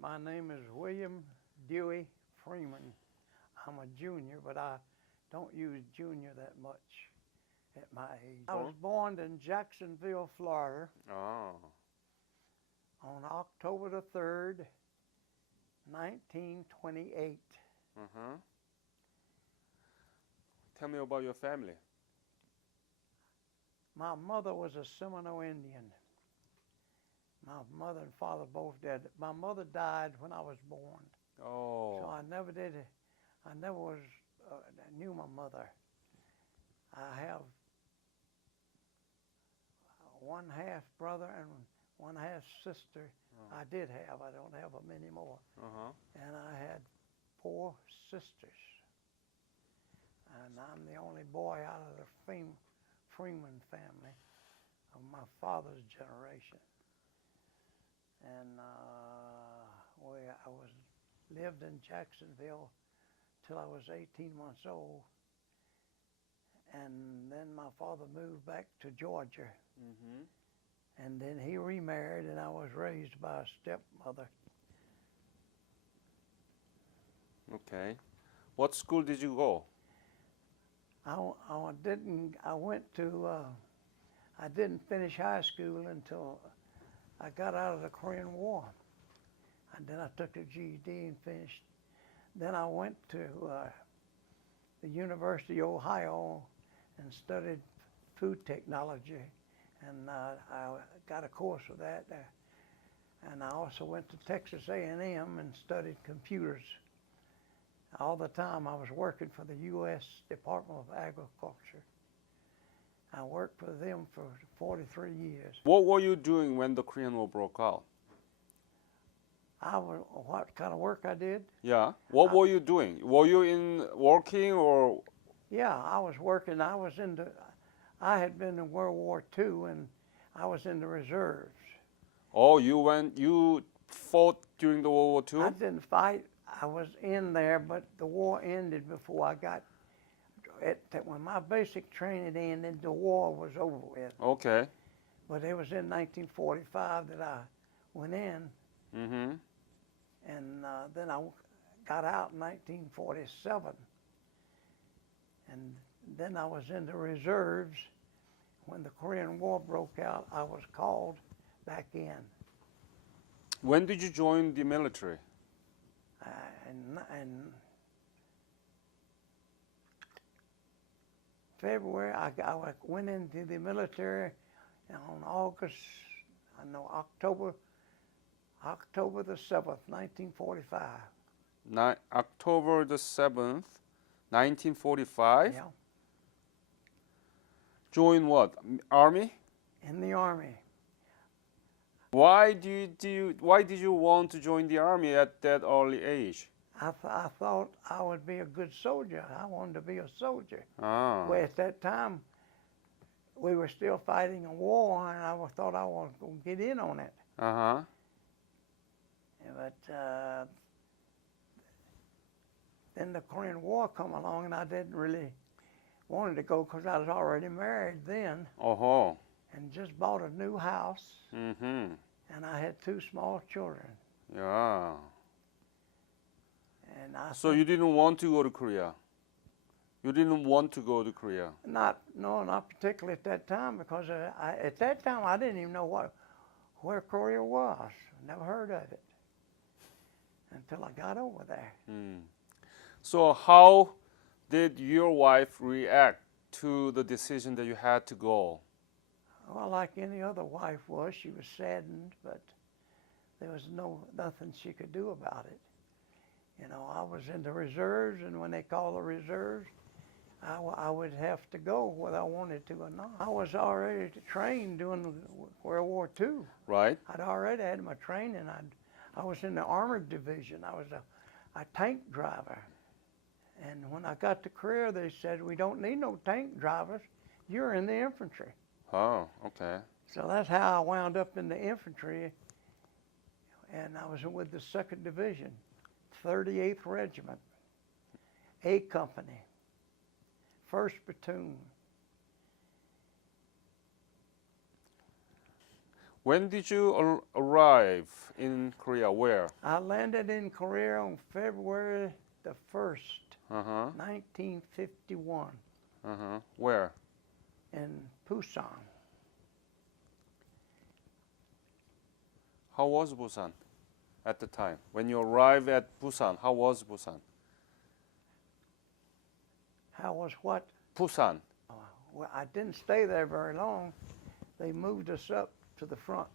My name is William Dewey Freeman. I'm a junior, but I don't use junior that much at my age. I was born in Jacksonville, Florida on October the 3rd, 1928. Tell me about your family. My mother was a Seminole Indian. My mother and father both dead. My mother died when I was born. Oh. So I never knew my mother. I have one half brother and one half sister. I did have. I don't have them anymore. And I had 4 sisters. And I'm the only boy out of the Freeman family of my father's generation. And I lived in Jacksonville till I was 18 months old. And then my father moved back to Georgia. And then he remarried, and I was raised by a stepmother. Okay. What school did you go? I didn't finish high school until I got out of the Korean War. And then I took a GED and finished. Then I went to the University of Ohio and studied food technology. And I got a course of that. And I also went to Texas A&M and studied computers. All the time I was working for the U.S. Department of Agriculture. I worked for them for 43 years. What were you doing when the Korean War broke out? What kind of work I did? Yeah. What were you doing? Were you working or? Yeah, I was working. I had been in World War II, and I was in the reserves. Oh, you fought during the World War II? I didn't fight. I was in there, but the war ended before I got when my basic training ended, the war was over with. Okay. But it was in 1945 that I went in. And then I got out in 1947. And then I was in the reserves. When the Korean War broke out, I was called back in. When did you join the military? In February, I went into the military on October the 7th, 1945. October the 7th, 1945? Yeah. Join what? Army? In the Army. Why did you want to join the Army at that early age? I thought I would be a good soldier. I wanted to be a soldier. Ah. Well, at that time, we were still fighting a war, and I thought I was going to get in on it. But then the Korean War come along, and I didn't really want to go because I was already married then. And just bought a new house. And I had 2 small children. Yeah. And so you didn't want to go to Korea? You didn't want to go to Korea? Not particularly at that time, because at that time I didn't even know where Korea was. Never heard of it until I got over there. So how did your wife react to the decision that you had to go? Well, like any other wife was, she was saddened, but there was nothing she could do about it. You know, I was in the reserves, and when they called the reserves, I would have to go whether I wanted to or not. I was already trained during World War II. Right. I'd already had my training. I was in the armored division. I was a tank driver. And when I got to Korea, they said, we don't need no tank drivers. You're in the infantry. Oh, okay. So that's how I wound up in the infantry. And I was with the 2nd Division, 38th Regiment, A Company, 1st Platoon. When did you arrive in Korea? Where? I landed in Korea on February the 1st, Uh-huh. 1951, Uh-huh. Where? in Busan. How was Busan at the time? When you arrived at Busan, how was Busan? How was what? Busan. Well, I didn't stay there very long. They moved us up to the front.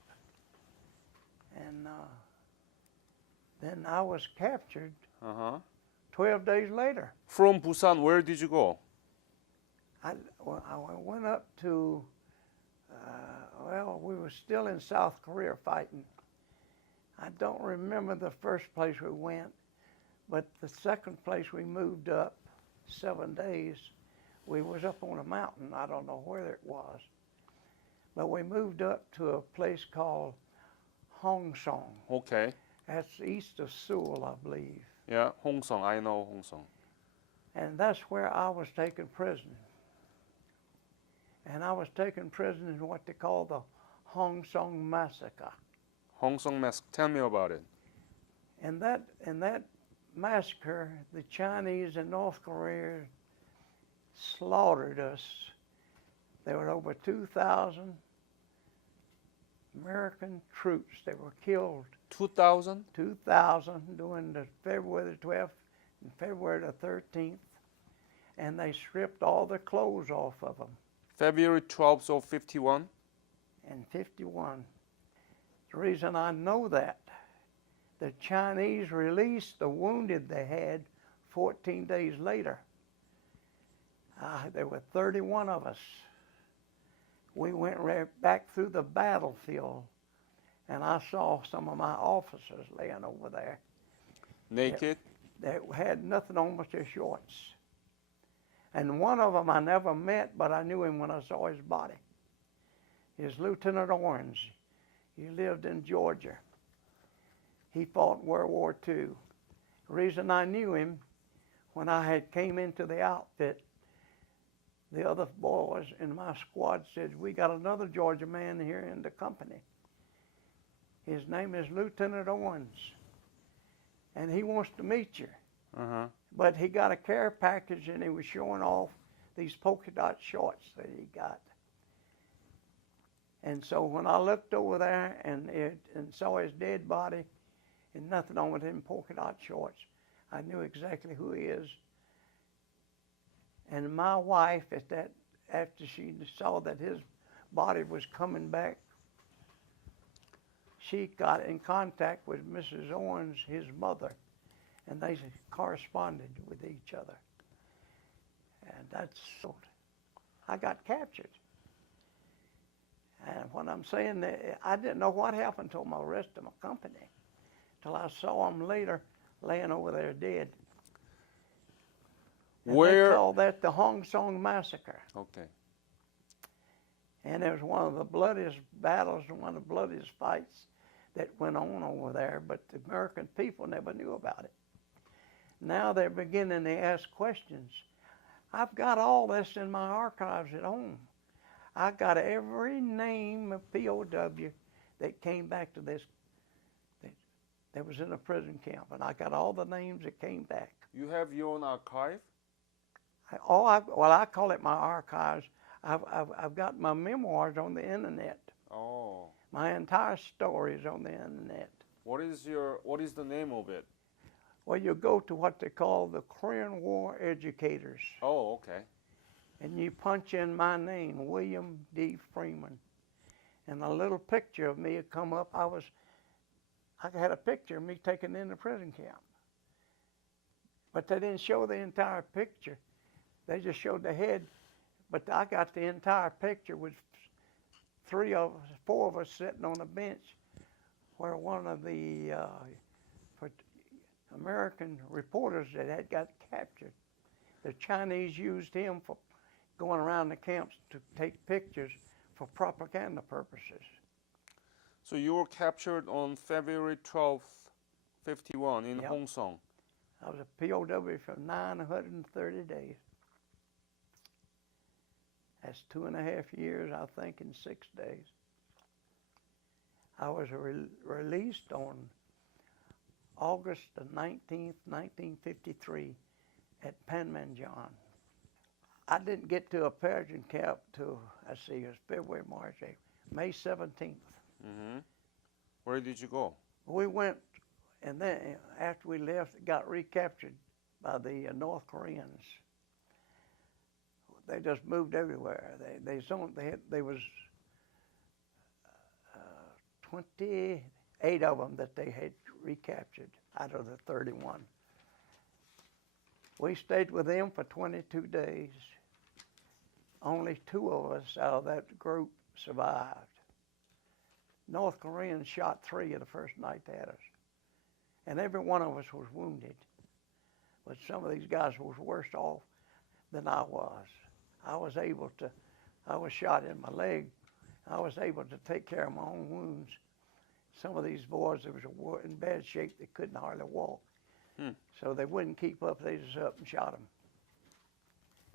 And then I was captured Uh-huh. 12 days later. From Busan, where did you go? I went up to, well, we were still in South Korea fighting. I don't remember the first place we went, but the second place we moved up 7 days, we was up on a mountain. I don't know where it was. But we moved up to a place called Hongsong. Okay. That's east of Seoul, I believe. Yeah, Hongsong. I know Hongsong. And that's where I was taken prisoner. And I was taken prisoner in what they call the Hongsong Massacre. Hongsong Massacre. Tell me about it. In that massacre, the Chinese and North Korea slaughtered us. There were over 2,000 American troops that were killed. 2000? 2,000 during the February the 12th and February the 13th. And they stripped all the clothes off of them. February 12th of 51? And 51. The reason I know that, the Chinese released the wounded they had 14 days later. There were 31 of us. We went right back through the battlefield, and I saw some of my officers laying over there. Naked? They had nothing on but their shorts. And one of them I never met, but I knew him when I saw his body. He's Lieutenant Orange. He lived in Georgia. He fought World War II. The reason I knew him, when I had came into the outfit, the other boys in my squad said, we got another Georgia man here in the company. His name is Lieutenant Owens, and he wants to meet you. Uh-huh. But he got a care package, and he was showing off these polka dot shorts that he got. And so when I looked over there and saw his dead body and nothing on with him polka dot shorts, I knew exactly who he is. And my wife, after she saw that his body was coming back, she got in contact with Mrs. Owens, his mother, and they corresponded with each other. And that's so I got captured. And what I'm saying, that I didn't know what happened to the rest of my company till I saw them later laying over there dead. And Where? they call that the Hongsong Massacre. Okay. And it was one of the bloodiest battles and one of the bloodiest fights that went on over there, but the American people never knew about it. Now they're beginning to ask questions. I've got all this in my archives at home. I got every name of POW that came back to this, that was in a prison camp, and I got all the names that came back. You have your own archive? I call it my archives. I've got my memoirs on the internet. Oh. My entire story is on the internet. What is the name of it? Well, you go to what they call the Korean War Educators. Oh, okay. And you punch in my name, William D. Freeman. And a little picture of me had come up. I had a picture of me taken in the prison camp. But they didn't show the entire picture. They just showed the head. But I got the entire picture with 4 of us sitting on a bench where one of the American reporters that had got captured, the Chinese used him for going around the camps to take pictures for propaganda purposes. So you were captured on February 12th, 51 in Yep. Hongsong. I was a POW for 930 days. That's 2.5 years, I think, in 6 days. I was released on August the 19th, 1953 at Panmunjom. I didn't get to a Persian camp till, I see, it was February, March, April, May 17th. Mm-hmm. Where did you go? We went, and then after we left, it got recaptured by the North Koreans. They just moved everywhere. They was 28 of them that they had recaptured out of the 31. We stayed with them for 22 days. Only 2 of us out of that group survived. North Koreans shot 3 of the first night they had us. And every one of us was wounded. But some of these guys was worse off than I was. I was shot in my leg. I was able to take care of my own wounds. Some of these boys, they was in bad shape. They couldn't hardly walk. So they wouldn't keep up. They just up and shot them.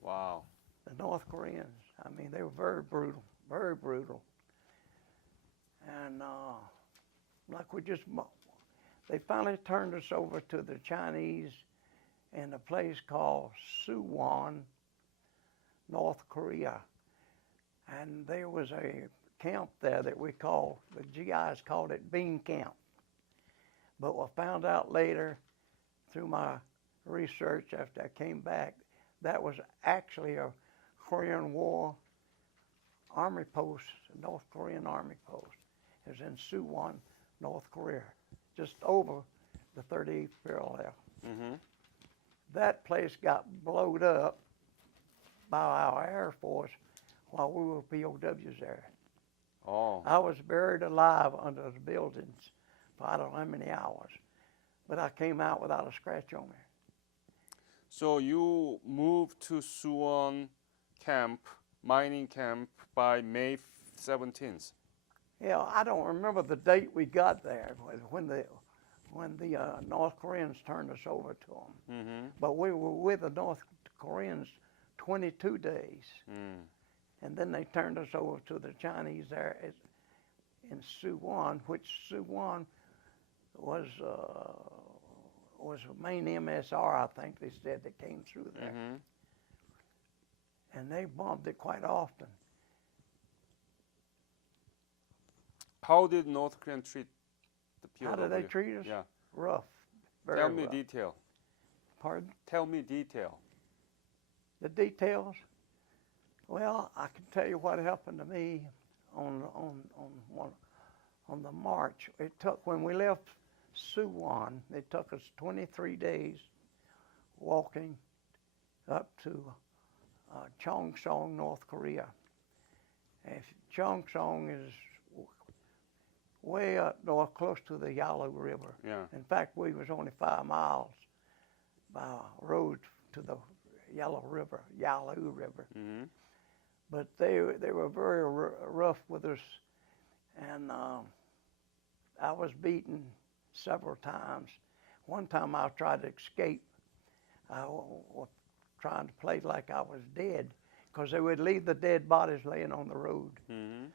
Wow. The North Koreans, I mean, they were very brutal, very brutal. And they finally turned us over to the Chinese in a place called Suwon, North Korea. And there was a camp there that the GIs called it Bean Camp. But we found out later through my research after I came back, that was actually a Korean War Army post, a North Korean Army post. It was in Suwon, North Korea, just over the 38th parallel. Mm-hmm. That place got blowed up by our Air Force while we were POWs there. Oh. I was buried alive under the buildings for I don't know how many hours, but I came out without a scratch on me. So you moved to Suwon camp, mining camp, by May 17th. Yeah, I don't remember the date we got there when the North Koreans turned us over to them. Mm-hmm. But we were with the North Koreans 22 days. Mm. And then they turned us over to the Chinese there in Suwon, which Suwon was a main MSR, I think they said, that came through there. Mm-hmm. And they bombed it quite often. How did North Korea treat the POW? How did they treat us? Yeah. Rough. Very Tell me rough. detail. Pardon? Tell me detail. The details? Well, I can tell you what happened to me on the march. When we left Suwon, it took us 23 days walking up to Cheongsong, North Korea. And Cheongsong is way up north, close to the Yalu River. Yeah. In fact, we was only 5 miles by road to the Yalu River. Mm-hmm. But they were very rough with us, and I was beaten several times. One time I tried to escape. I was trying to play like I was dead, because they would leave the dead bodies laying on the road. Mm-hmm.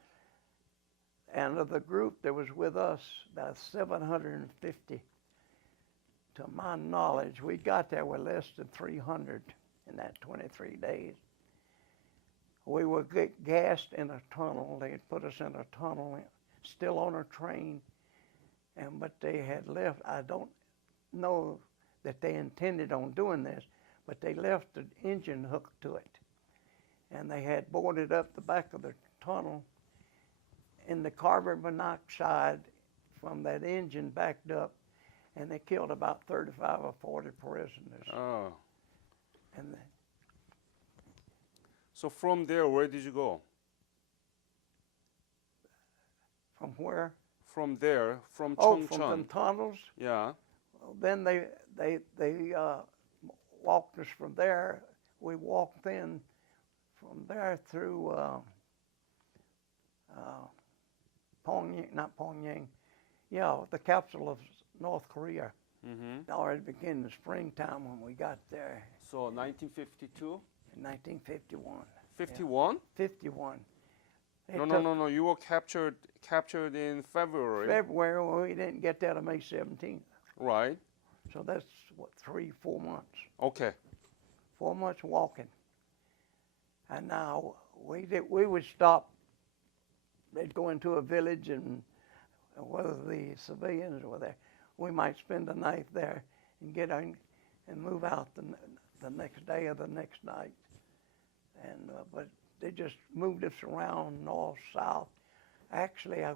And of the group that was with us, about 750, to my knowledge, we got there with less than 300 in that 23 days. We would get gassed in a tunnel. They had put us in a tunnel, still on a train, but they had left. I don't know that they intended on doing this, but they left the engine hooked to it. And they had boarded up the back of the tunnel, and the carbon monoxide from that engine backed up, and they killed about 35 or 40 prisoners. Oh. And So from there, where did you go? from where? From there, from Oh, Cheongcheon. from the tunnels. Yeah. Then they walked us from there. We walked in from there through Pyongyang, the capital of North Korea. Mm-hmm. It already began the springtime when we got there So 1952? in 1951. 51? 51. It No, no, took no, no. You were captured in February, February, well, we didn't get there to May 17th. right? So that's what, 3-4 months. Okay. 4 months walking. And now we would stop. They'd go into a village, and whether the civilians were there, we might spend the night there and get on and move out the next day or the next night. And but they just moved us around north, south. Actually, I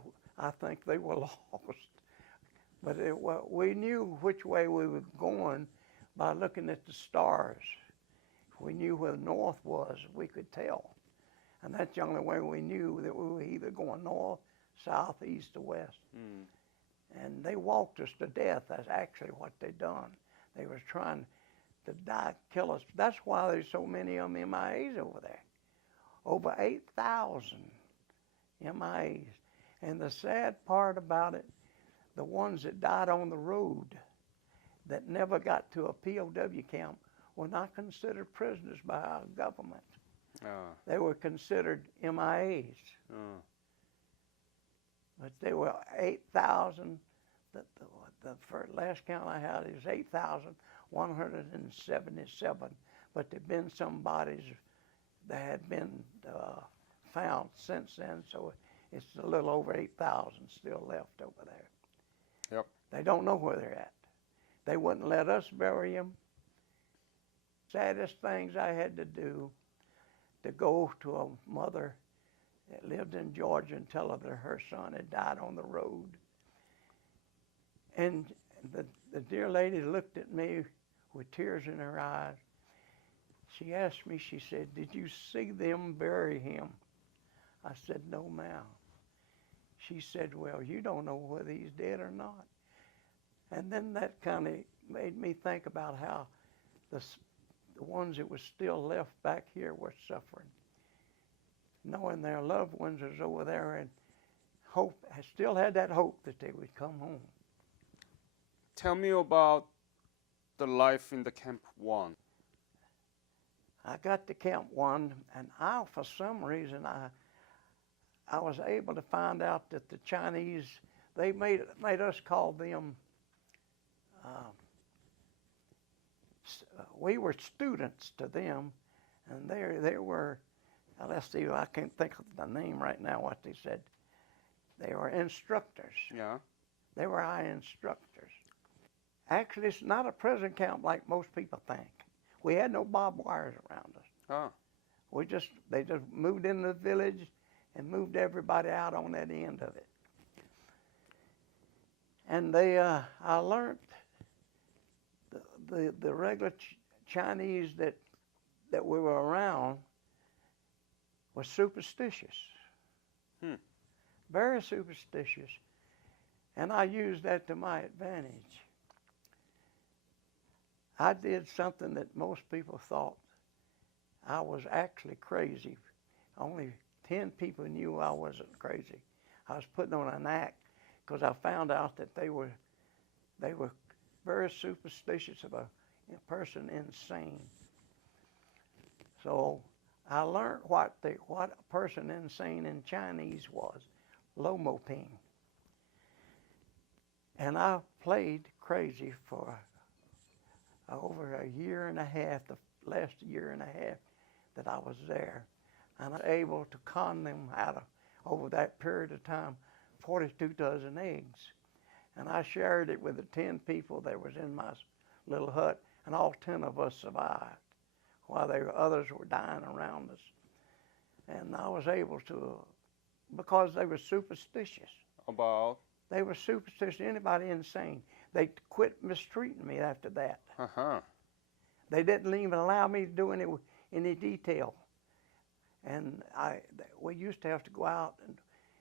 think they were lost, but we knew which way we were going by looking at the stars. If we knew where the north was, we could tell. And that's the only way we knew that we were either going north, south, east, or west. Mm. And they walked us to death. That's actually what they done. They was trying to kill us. That's why there's so many of them MIAs over there. Over 8,000 MIAs. And the sad part about it, the ones that died on the road that never got to a POW camp were not considered prisoners by our government. They were considered MIAs. But they were 8,000. The first, last count I had is 8,177. But there've been some bodies that had been found since then, so it's a little over 8,000 still left over there. Yep. They don't know where they're at. They wouldn't let us bury them. Saddest things I had to do to go to a mother that lived in Georgia and tell her that her son had died on the road. And the dear lady looked at me with tears in her eyes. She asked me, she said, "Did you see them bury him?" I said, "No, ma'am." She said, "Well, you don't know whether he's dead or not." And then that kind of made me think about how the ones that were still left back here were suffering, knowing their loved ones was over there, and hope, still had that hope that they would come home. Tell me about the life in the Camp 1. I got to Camp 1, and for some reason, I was able to find out that the Chinese, they made us call them, we were students to them, and they were, let's see, I can't think of the name right now, what they said. They were instructors. Yeah. They were our instructors. Actually, it's not a prison camp like most people think. We had no barbed wires around us. Ah. They just moved into the village and moved everybody out on that end of it. And I learned the regular Chinese that we were around was superstitious. Very superstitious. And I used that to my advantage. I did something that most people thought I was actually crazy. Only 10 people knew I wasn't crazy. I was putting on an act because I found out that they were very superstitious of a person insane. So I learned what a person insane in Chinese was, lo mo ping. And I played crazy for over a year and a half, the last year and a half that I was there. And I was able to con them out of, over that period of time, 42 dozen eggs. And I shared it with the 10 people that was in my little hut, and all 10 of us survived, while others were dying around us. And I was able to, because they were superstitious. About? They were superstitious, anybody insane. They quit mistreating me after that. Uh-huh. They didn't even allow me to do any detail. And we used to have to go out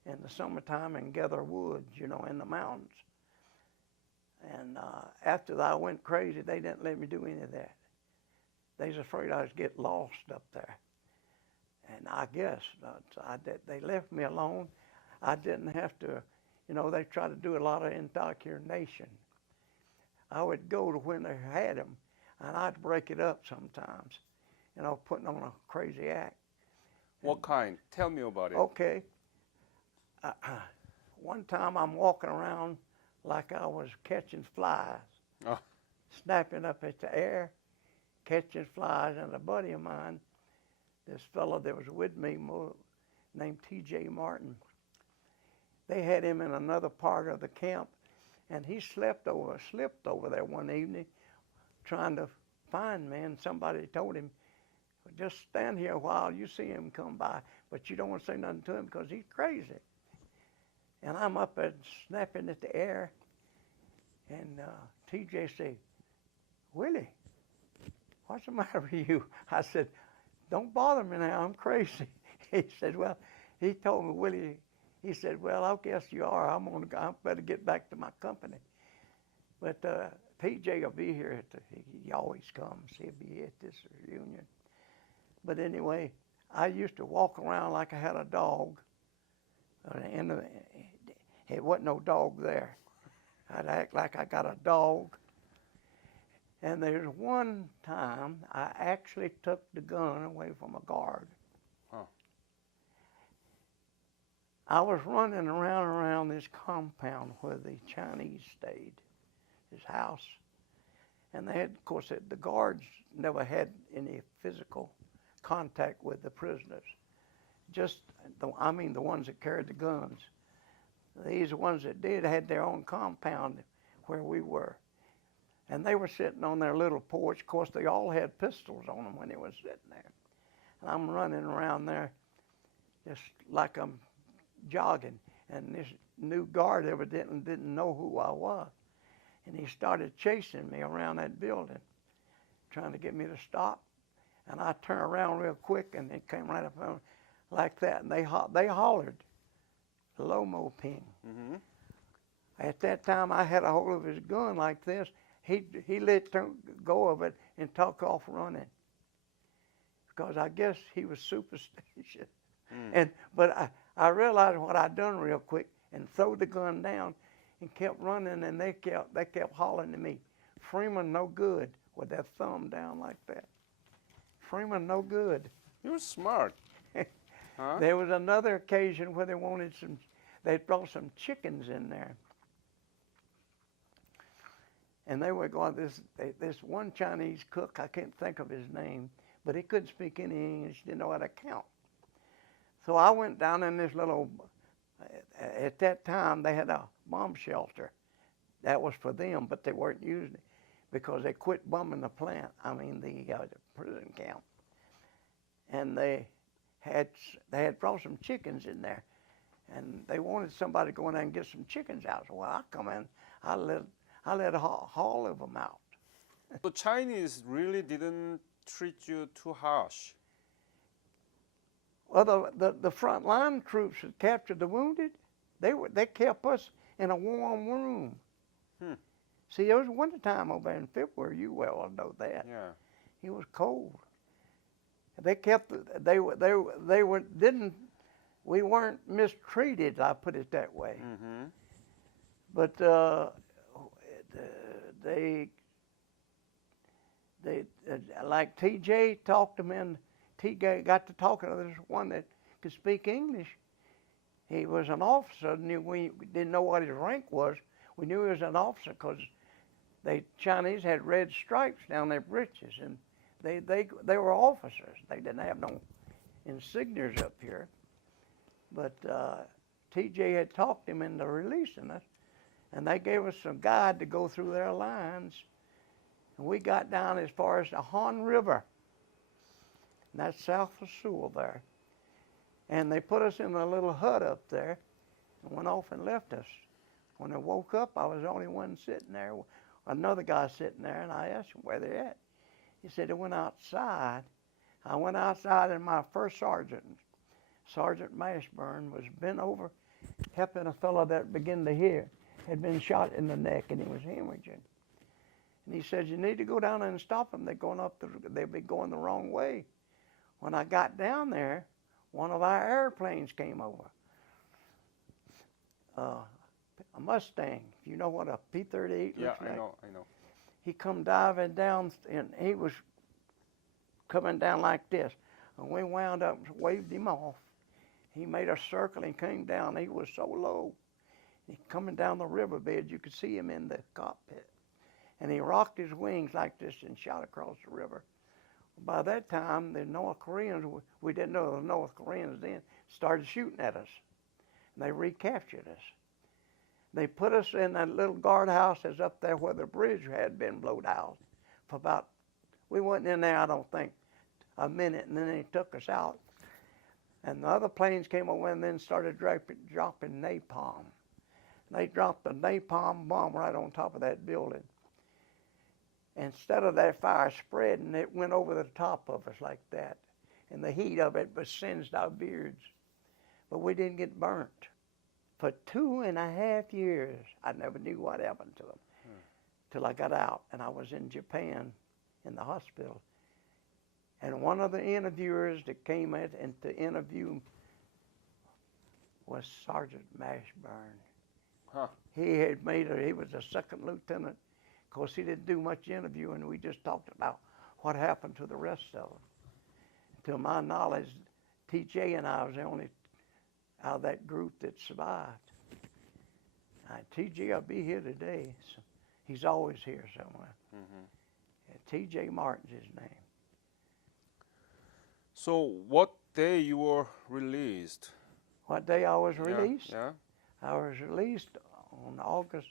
in the summertime and gather wood, in the mountains. And after I went crazy, they didn't let me do any of that. They was afraid I was get lost up there. And I guess they left me alone. I didn't have to, they tried to do a lot of indoctrination. I would go to when they had them, and I'd break it up sometimes, putting on a crazy act. What kind? Tell me about it. Okay. one time I'm walking around like I was catching flies, Oh. snapping up at the air, catching flies, and a buddy of mine, this fellow that was with me, named T.J. Martin, they had him in another part of the camp, and he slipped over there one evening trying to find me, and somebody told him, just stand here a while, you see him come by, but you don't want to say nothing to him because he's crazy. And I'm up and snapping at the air, and TJ said, Willie, what's the matter with you? I said, don't bother me now, I'm crazy. He said, well, he told me, Willie, he said, well, I guess you are. I better get back to my company. But TJ will be here. He always comes. He'll be at this reunion. But anyway, I used to walk around like I had a dog. And it wasn't no dog there. I'd act like I got a dog. And there's one time I actually took the gun away from a guard. Huh. I was running around this compound where the Chinese stayed, this house. And they had, of course, the guards never had any physical contact with the prisoners. Just, the ones that carried the guns. These ones that did had their own compound where we were. And they were sitting on their little porch. Of course, they all had pistols on them when they were sitting there. And I'm running around there just like I'm jogging. And this new guard evidently didn't know who I was. And he started chasing me around that building, trying to get me to stop. And I turned around real quick, and they came right up on me like that. And they hollered, Lomo Ping. Mm-hmm. At that time, I had a hold of his gun like this. He let go of it and took off running, because I guess he was superstitious. But I realized what I'd done real quick and threw the gun down and kept running, and they kept hollering to me, Freeman no good, with that thumb down like that. Freeman no good. You're smart. Huh? There was another occasion where they brought some chickens in there. And they were going, this one Chinese cook, I can't think of his name, but he couldn't speak any English, didn't know how to count. So I went down in this little, at that time they had a bomb shelter. That was for them, but they weren't using it because they quit bombing the plant, the prison camp. And they had brought some chickens in there, and they wanted somebody to go in there and get some chickens out. So I come in, I let a haul of them out. The Chinese really didn't treat you too harsh. Well, the front line troops that captured the wounded, they kept us in a warm room. See, there was winter time over there in February. You well know that. Yeah. It was cold. We weren't mistreated, I put it that way. Mm-hmm. But they like TJ talked to me, and TJ got to talking to this one that could speak English. He was an officer. We didn't know what his rank was. We knew he was an officer because the Chinese had red stripes down their breeches, and they were officers. They didn't have no insignias up here. But TJ had talked him into releasing us, and they gave us some guide to go through their lines. And we got down as far as the Han River, and that's south of Sewell there. And they put us in a little hut up there and went off and left us. When I woke up, I was the only one sitting there, another guy sitting there, and I asked him where they're at. He said they went outside. I went outside, and my first sergeant, Sergeant Mashburn, was bent over helping a fellow that began to hear, had been shot in the neck, and he was hemorrhaging. And he said, you need to go down there and stop them. They'd be going the wrong way. When I got down there, one of our airplanes came over. A Mustang. You know what a P-38 looks like? Yeah, I know. He come diving down, and he was coming down like this. And we wound up and waved him off. He made a circle and came down. He was so low. He coming down the riverbed, you could see him in the cockpit. And he rocked his wings like this and shot across the river. By that time, the North Koreans, we didn't know the North Koreans then, started shooting at us. And they recaptured us. They put us in that little guardhouse that's up there where the bridge had been blown out for about, we wasn't in there, I don't think, a minute, and then they took us out. And the other planes came over and then started dropping napalm. They dropped a napalm bomb right on top of that building. Instead of that fire spreading, it went over the top of us like that. And the heat of it was singed our beards. But we didn't get burnt. For 2.5 years, I never knew what happened to them till I got out. And I was in Japan in the hospital. And one of the interviewers that came in to interview was Sergeant Mashburn. Huh. He was a second lieutenant. Of course, he didn't do much interviewing. We just talked about what happened to the rest of them. To my knowledge, T.J. and I was the only out of that group that survived. T.J. will be here today. So he's always here somewhere. T.J. Martin's his name. So what day you were released? What day I was released? Yeah. I was released on August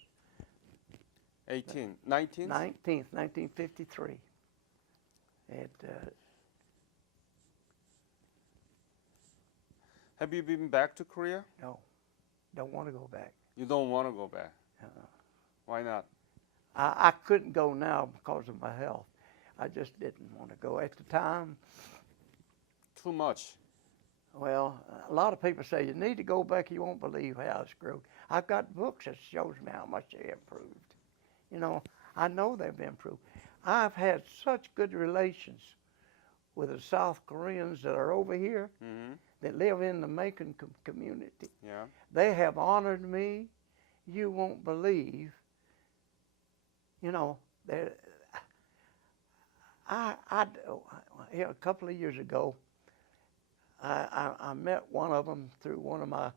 19th? 19th, 1953. Have you been back to Korea? No, don't want to go back. You don't want to go back? Why not? I couldn't go now because of my health. I just didn't want to go. At the time, Too much. well, a lot of people say, you need to go back, you won't believe how it's grown. I've got books that shows me how much they improved. You know, I know they've improved. I've had such good relations with the South Koreans that are over here that live in the Macon community. Yeah. They have honored me. You won't believe. You know, a couple of years ago, I met one of them through one of my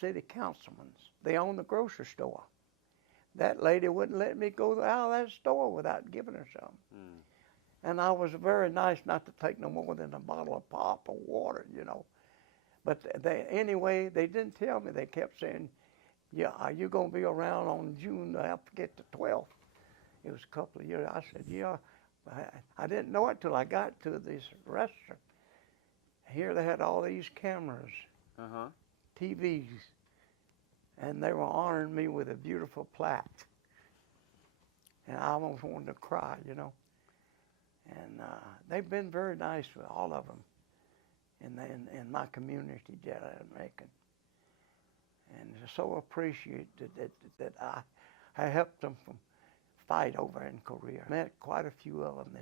city councilmen. They own the grocery store. That lady wouldn't let me go out of that store without giving her some. And I was very nice not to take no more than a bottle of pop or water, you know. But anyway, they didn't tell me. They kept saying, yeah, are you going to be around on June, I forget, the 12th? It was a couple of years. I said, yeah. I didn't know it till I got to this restaurant. Here they had all these cameras, TVs, and they were honoring me with a beautiful plaque. And I almost wanted to cry, you know. And they've been very nice with all of them in my community that I'm making. And so appreciate that I helped them fight over in Korea. I met quite a few of them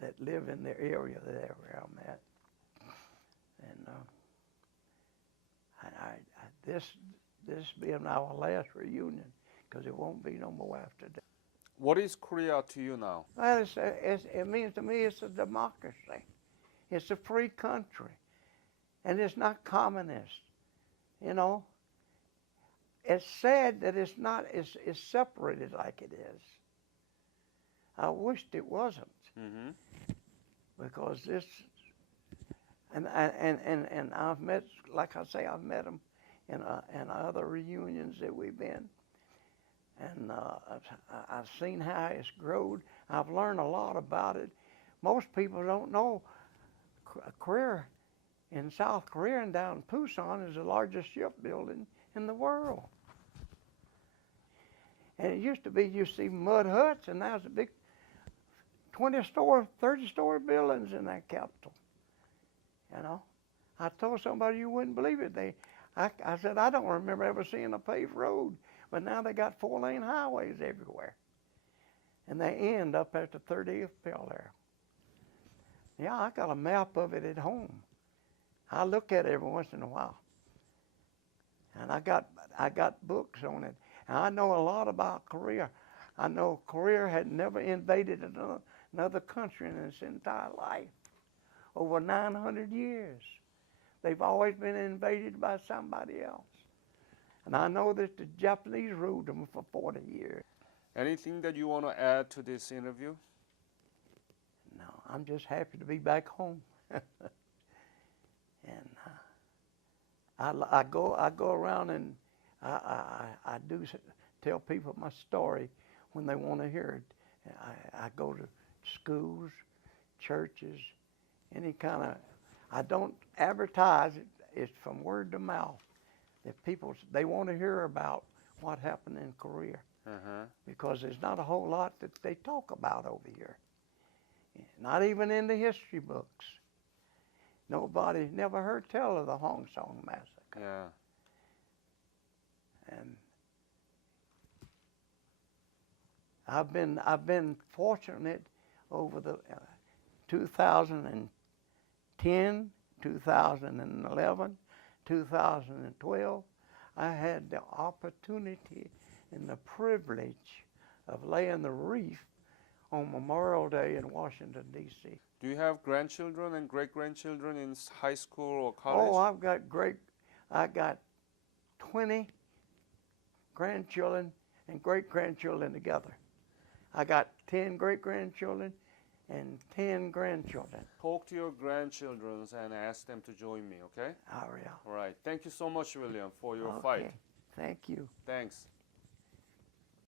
that live in the area there where I'm at. And this being our last reunion, because it won't be no more after that. What is Korea to you now? Well, it means to me it's a democracy. It's a free country. And it's not communist, you know. It's sad that it's not, it's separated like it is. I wished it wasn't. Because this, and I've met, like I say, I've met them in other reunions that we've been. And I've seen how it's grown. I've learned a lot about it. Most people don't know Korea, in South Korea and down in Busan, is the largest shipbuilding in the world. And it used to be you see mud huts, and now it's a big 20-story, 30-story buildings in that capital. You know, I told somebody you wouldn't believe it. I said, I don't remember ever seeing a paved road. But now they got 4-lane highways everywhere. And they end up at the 30th pillar. Yeah, I got a map of it at home. I look at it every once in a while. And I got books on it. And I know a lot about Korea. I know Korea had never invaded another country in its entire life. Over 900 years. They've always been invaded by somebody else. And I know that the Japanese ruled them for 40 years. Anything that you want to add to this interview? No, I'm just happy to be back home. And I go around and I do tell people my story when they want to hear it. I go to schools, churches, any kind of. I don't advertise it. It's from word to mouth. That people, they want to hear about what happened in Korea. Because there's not a whole lot that they talk about over here. Not even in the history books. Nobody never heard tell of the Hong Song massacre. Yeah. And I've been fortunate over the 2010, 2011, 2012. I had the opportunity and the privilege of laying the wreath on Memorial Day in Washington, D.C. Do you have grandchildren and great-grandchildren in high school or college? Oh, I got 20 grandchildren and great-grandchildren together. I got 10 great-grandchildren and 10 grandchildren. Talk to your grandchildren and ask them to join me, okay? Oh, yeah. All right. Thank you so much, William, for your Okay. fight. Thank you. Thanks.